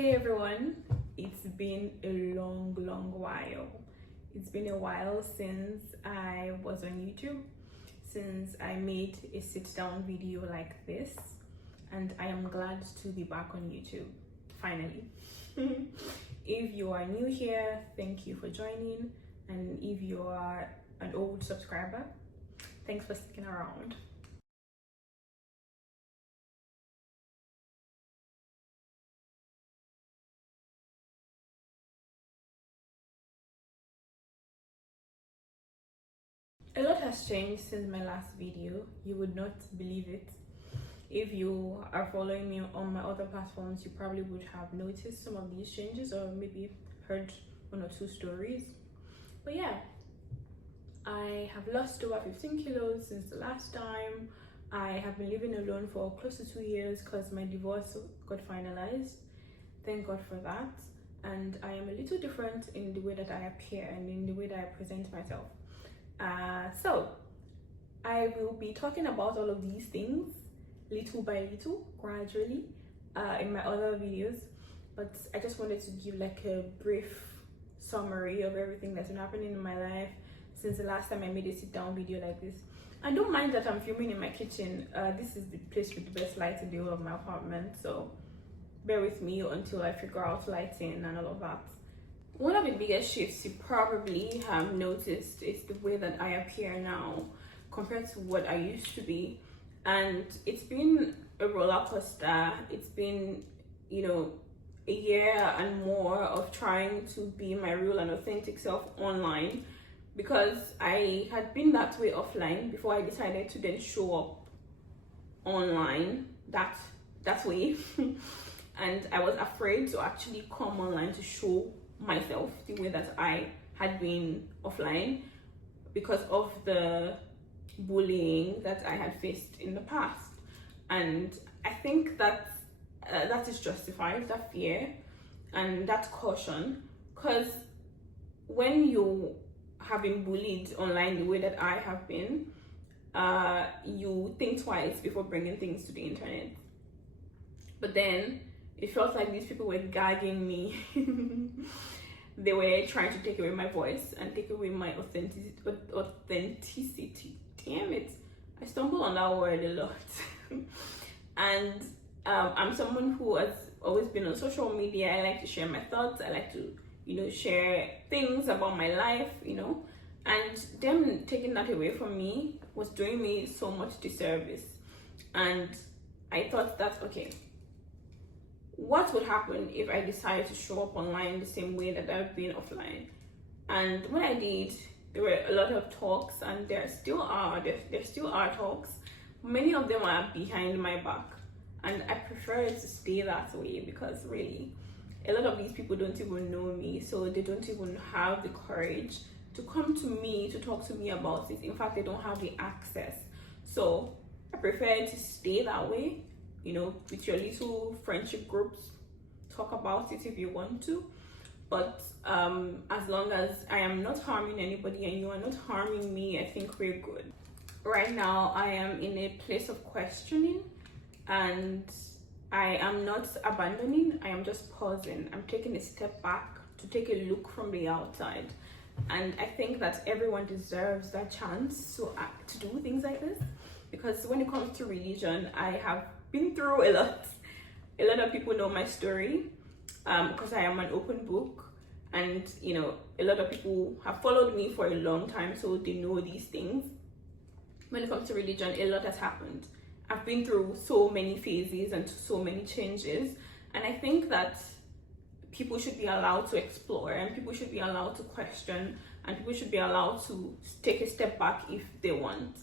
Hey everyone, it's been a long while. It's been a while since I was on YouTube, since I made a sit down video like this, and I am glad to be back on YouTube, finally. If you are new here, thank you for joining, and if you are an old subscriber, thanks for sticking around. A lot has changed since my last video. You would not believe it. If you are following me on my other platforms, you probably would have noticed some of these changes or maybe heard one or two stories. But yeah, I have lost over 15 kilos since the last time. I have been living alone for close to 2 years because my divorce got finalized. Thank God for that. And I am a little different in the way that I appear and in the way that I present myself. So I will be talking about all of these things little by little, gradually, in my other videos, but I just wanted to give like a brief summary of everything that's been happening in my life since the last time I made a sit down video like this. And don't mind that I'm filming in my kitchen. This is the place with the best light in the whole of my apartment, so bear with me until I figure out lighting and all of that. One of the biggest shifts you probably have noticed is the way that I appear now compared to what I used to be. And it's been a roller coaster. It's been, a year and more of trying to be my real and authentic self online, because I had been that way offline before I decided to then show up online that way. And I was afraid to actually come online to show myself the way that I had been offline because of the bullying that I had faced in the past. And I think that that is justified, that fear and that caution, because when you have been bullied online the way that I have been, you think twice before bringing things to the internet. But then it felt like these people were gagging me. They were trying to take away my voice and take away my authenticity. Damn it, I stumble on that word a lot. And I'm someone who has always been on social media. I like to share my thoughts. I like to, share things about my life, and them taking that away from me was doing me so much disservice. And I thought that, okay, what would happen if I decided to show up online the same way that I've been offline? And when I did, there were a lot of talks, and there still are talks. Many of them are behind my back, and I prefer it to stay that way, because really a lot of these people don't even know me, so they don't even have the courage to come to me to talk to me about it. In fact, they don't have the access. So I prefer to stay that way, with your little friendship groups. Talk about it if you want to, but as long as I am not harming anybody and you are not harming me, I think we're good. Right now I am in a place of questioning, and I am not abandoning. I am just pausing. I'm taking a step back to take a look from the outside, and I think that everyone deserves that chance to do things like this, because when it comes to religion, I have been through a lot. A lot of people know my story because I am an open book, and a lot of people have followed me for a long time, so they know these things. When it comes to religion, a lot has happened. I've been through so many phases and so many changes, and I think that people should be allowed to explore, and people should be allowed to question, and people should be allowed to take a step back if they want.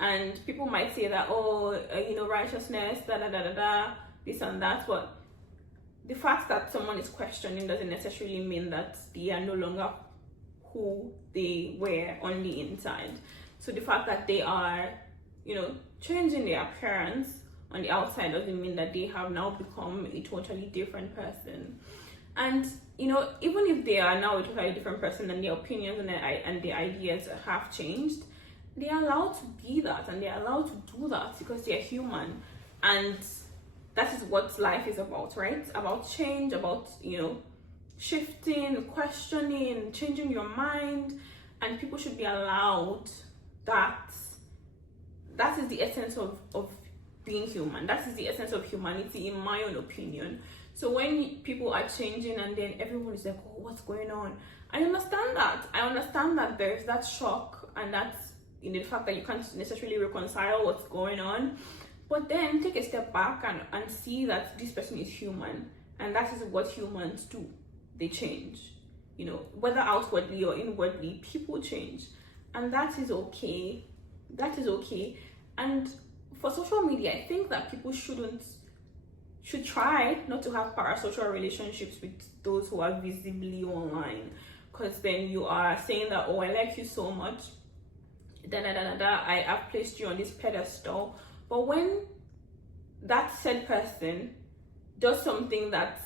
And people might say that, righteousness, this and that, but the fact that someone is questioning doesn't necessarily mean that they are no longer who they were on the inside. So the fact that they are, changing their appearance on the outside doesn't mean that they have now become a totally different person. And, even if they are now a totally different person and their opinions and their ideas have changed, they are allowed to be that, and they are allowed to do that because they are human. And that is what life is about, right? About change, about, shifting, questioning, changing your mind, and people should be allowed that. That is the essence of being human. That is the essence of humanity, in my own opinion. So when people are changing and then everyone is like, oh, what's going on? I understand that. I understand that there's that shock and that's, the fact that you can't necessarily reconcile what's going on. But then take a step back and see that this person is human. And that is what humans do. They change. Whether outwardly or inwardly, people change. And that is okay. That is okay. And for social media, I think that people should try not to have parasocial relationships with those who are visibly online, because then you are saying that, oh, I like you so much, I have placed you on this pedestal. But when that said person does something that's,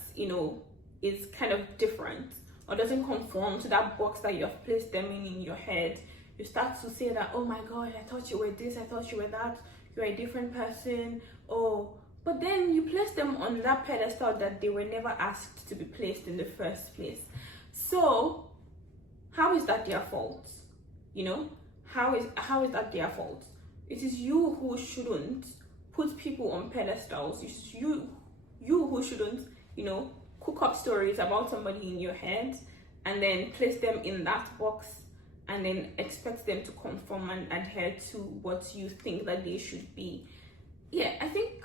is kind of different or doesn't conform to that box that you have placed them in your head, you start to say that, oh my God, I thought you were this, I thought you were that, you're a different person. Oh, but then you place them on that pedestal that they were never asked to be placed in the first place. So how is that their fault? How is that their fault? It is you who shouldn't put people on pedestals. It's you who shouldn't, cook up stories about somebody in your head and then place them in that box and then expect them to conform and adhere to what you think that they should be. Yeah, I think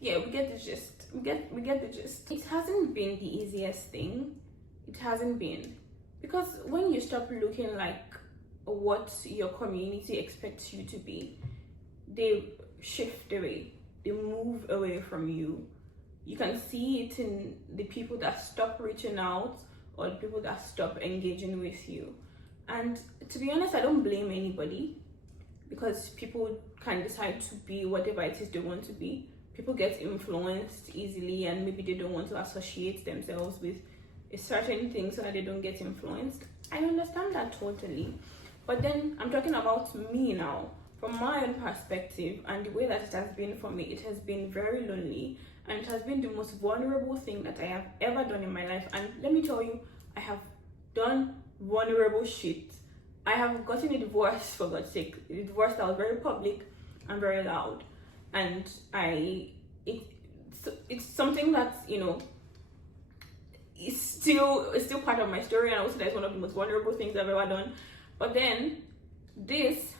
yeah, we get the gist. We get the gist. It hasn't been the easiest thing. It hasn't been. Because when you stop looking like what your community expects you to be, they shift away. They move away from you. You can see it in the people that stop reaching out or the people that stop engaging with you. And to be honest, I don't blame anybody, because people can decide to be whatever it is they want to be. People get influenced easily and maybe they don't want to associate themselves with a certain thing so that they don't get influenced. I understand that totally. But then I'm talking about me now. From my own perspective and the way that it has been for me, it has been very lonely, and it has been the most vulnerable thing that I have ever done in my life. And let me tell you, I have done vulnerable shit. I have gotten a divorce, for God's sake, a divorce that was very public and very loud, and it's something that is still part of my story, and also that's one of the most vulnerable things I've ever done. But then this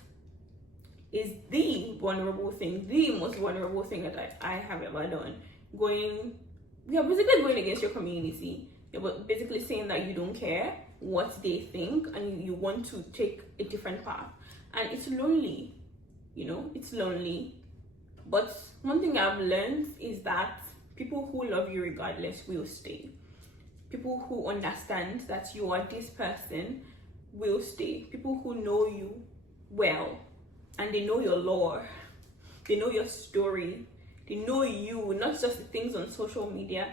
is the most vulnerable thing that I have ever done. Basically going against your community. You're basically saying that you don't care what they think and you want to take a different path. And it's lonely, it's lonely. But one thing I've learned is that people who love you regardless will stay. People who understand that you are this person will stay. People who know you well and they know your lore, they know your story, they know you, not just the things on social media,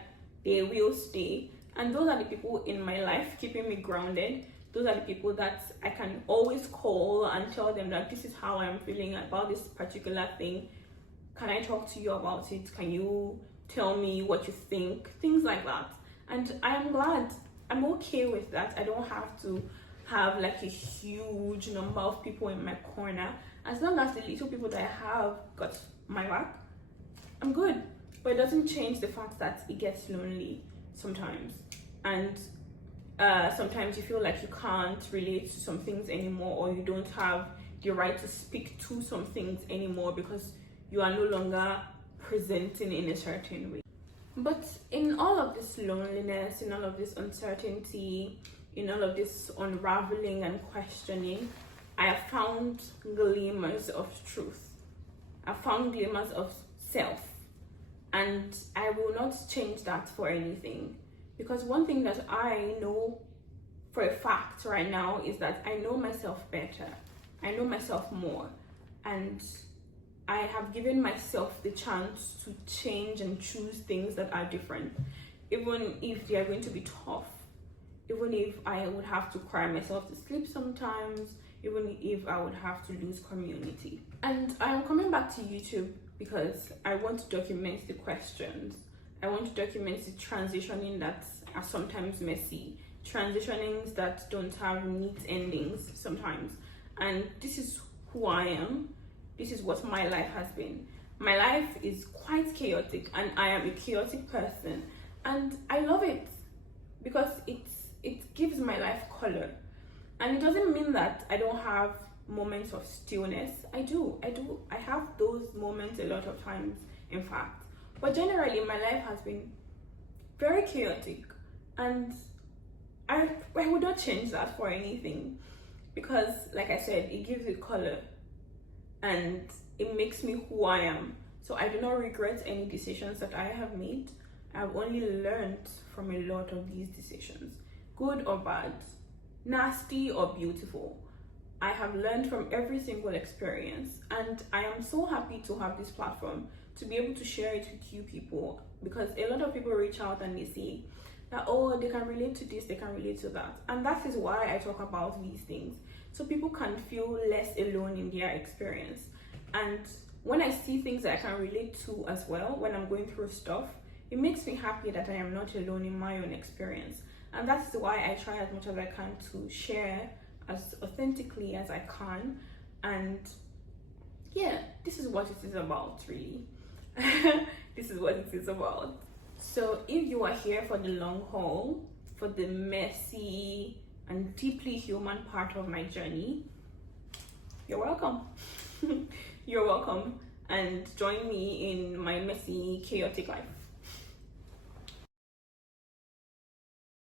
they will stay. And those are the people in my life keeping me grounded. Those are the people that I can always call and tell them that this is how I'm feeling about this particular thing. Can I talk to you about it? Can you tell me what you think? Things like that. And I am glad. I'm okay with that. I don't have to have like a huge number of people in my corner. As long as the little people that I have got my back, I'm good. But it doesn't change the fact that it gets lonely sometimes. And sometimes you feel like you can't relate to some things anymore, or you don't have the right to speak to some things anymore because you are no longer presenting in a certain way. But in all of this loneliness, in all of this uncertainty, in all of this unraveling and questioning, I have found glimmers of truth. I found glimmers of self. And I will not change that for anything. Because one thing that I know for a fact right now is that I know myself better. I know myself more. And I have given myself the chance to change and choose things that are different. Even if they are going to be tough. Even if I would have to cry myself to sleep sometimes. Even if I would have to lose community. And I am coming back to YouTube because I want to document the questions. I want to document the transitioning that are sometimes messy, transitionings that don't have neat endings sometimes. And this is who I am. This is what my life has been. My life is quite chaotic, and I am a chaotic person, and I love it because it gives my life color. And it doesn't mean that I don't have moments of stillness. I do. I have those moments a lot of times, in fact. But generally, my life has been very chaotic, and I would not change that for anything, because, like I said, it gives it color and it makes me who I am. So I do not regret any decisions that I have made. I've only learned from a lot of these decisions, good or bad, nasty or beautiful. I have learned from every single experience, and I am so happy to have this platform to be able to share it with you people, because a lot of people reach out and they say that, oh, they can relate to this, they can relate to that. And that is why I talk about these things, so people can feel less alone in their experience. And when I see things that I can relate to as well, when I'm going through stuff, it makes me happy that I am not alone in my own experience. And that's why I try as much as I can to share as authentically as I can. And yeah, this is what it is about, really. This is what it is about. So if you are here for the long haul, for the messy and deeply human part of my journey, you're welcome. You're welcome, and join me in my messy, chaotic life.